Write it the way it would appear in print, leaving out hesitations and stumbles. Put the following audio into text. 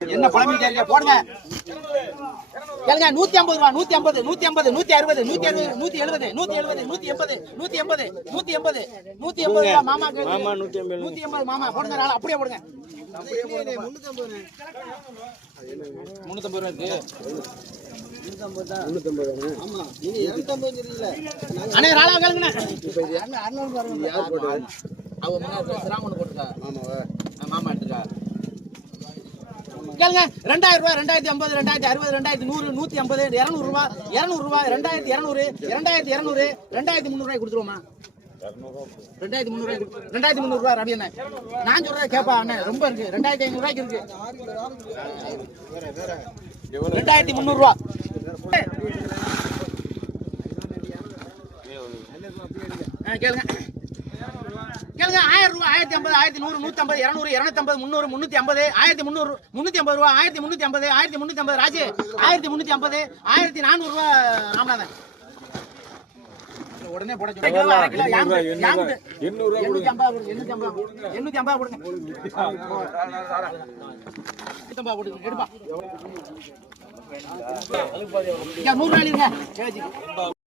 என்ன பழமிக்க போடுங்க கேளுங்க 150 ரூபா 150 150 160 160 170 170 180 180 180 மாமா மாமா 180 மாமா போடுங்க அப்படியே போடுங்க 350 ரூபா இருக்கு 350 ஆமா நீங்க 250 தெரியல அண்ணே ராளா கேளுங்க அண்ணே 600 பாருங்க யார் போடு அவ முன்னாடி சிராமன் போட்டுக்கா மாமாவா மாமா எடுத்துக்கா கேளுங்க 2000 ரூபாய் 2050 2060 2100 150 200 ரூபாய் 200 ரூபாய் 2200 2200 2300 ரூபாய் கொடுத்துருவோமா 2300 ரூபாய் ரவி அண்ணன் நான் சொல்றேன் கேப்பா அண்ணன் ரொம்ப இருக்கு 2500 ரூபாய்க்கு இருக்கு 2300 ரூபாய் கேளுங்க கேளுங்க 1000 ரூபாய் 1050 1100 150 200 250 300 350 1350 ரூபாய் 1350 1350 ராஜு 1350 1400 ரூபாய் ராமநாதன் உடனே போட சொல்லுங்க 800 கொடுங்க 850 போடுங்க எடுப்பா 100 ரூபாய் இருங்க